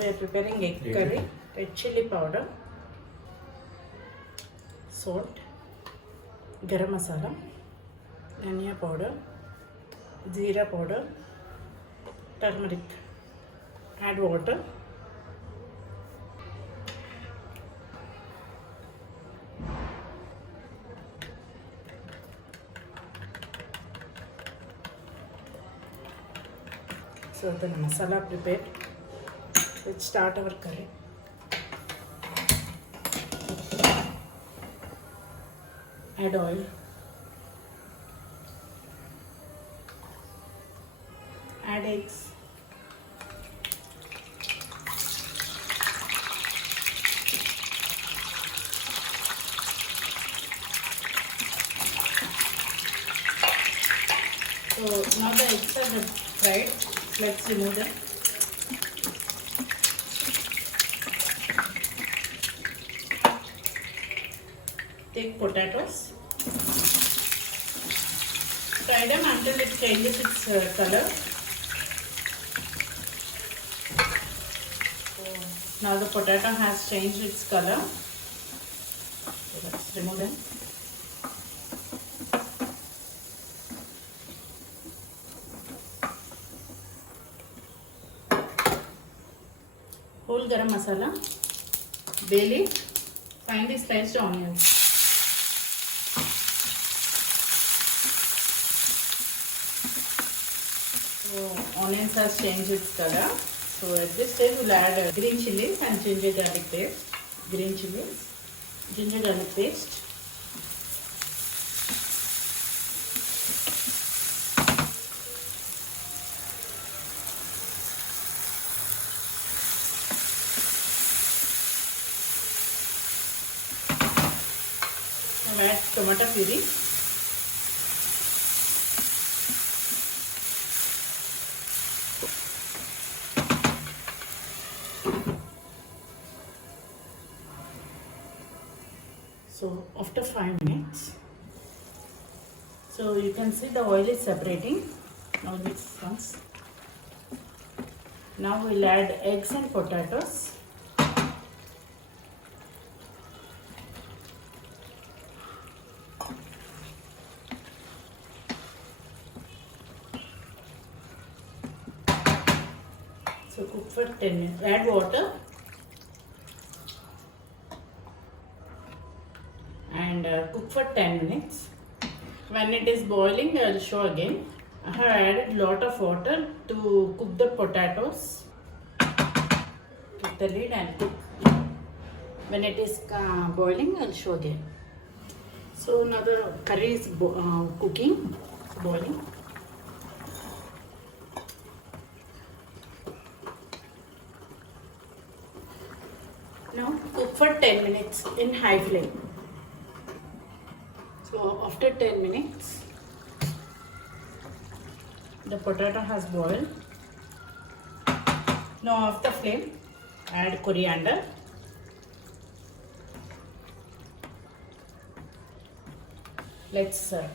we are preparing egg curry, red chili powder, salt, garam masala, dhania powder, jeera powder, turmeric. Add water. So the masala prepared. Let's start our curry. Add oil. Add eggs. So now the eggs are fried. Let's remove them. Take potatoes. Fry them until it changes its color. So now the potato has changed its color. So let's remove them. Whole garam masala, bay leaf, finely sliced onions. So onions has changed its color. So at this stage we'll add green chilies and ginger garlic paste. Green chilies, ginger garlic paste. Now add tomato puree. So after 5 minutes, so you can see the oil is separating. Now this comes. Now we'll add eggs and potatoes. So cook for 10 minutes. Add water and cook for 10 minutes. When it is boiling, I will show again. I have added lot of water to cook the potatoes. Keep the lid and cook. When it is boiling, I will show again. So now the curry is cooking, boiling. Now cook for 10 minutes in high flame. So after 10 minutes, the potato has boiled. Now off the flame, add coriander. Let's serve.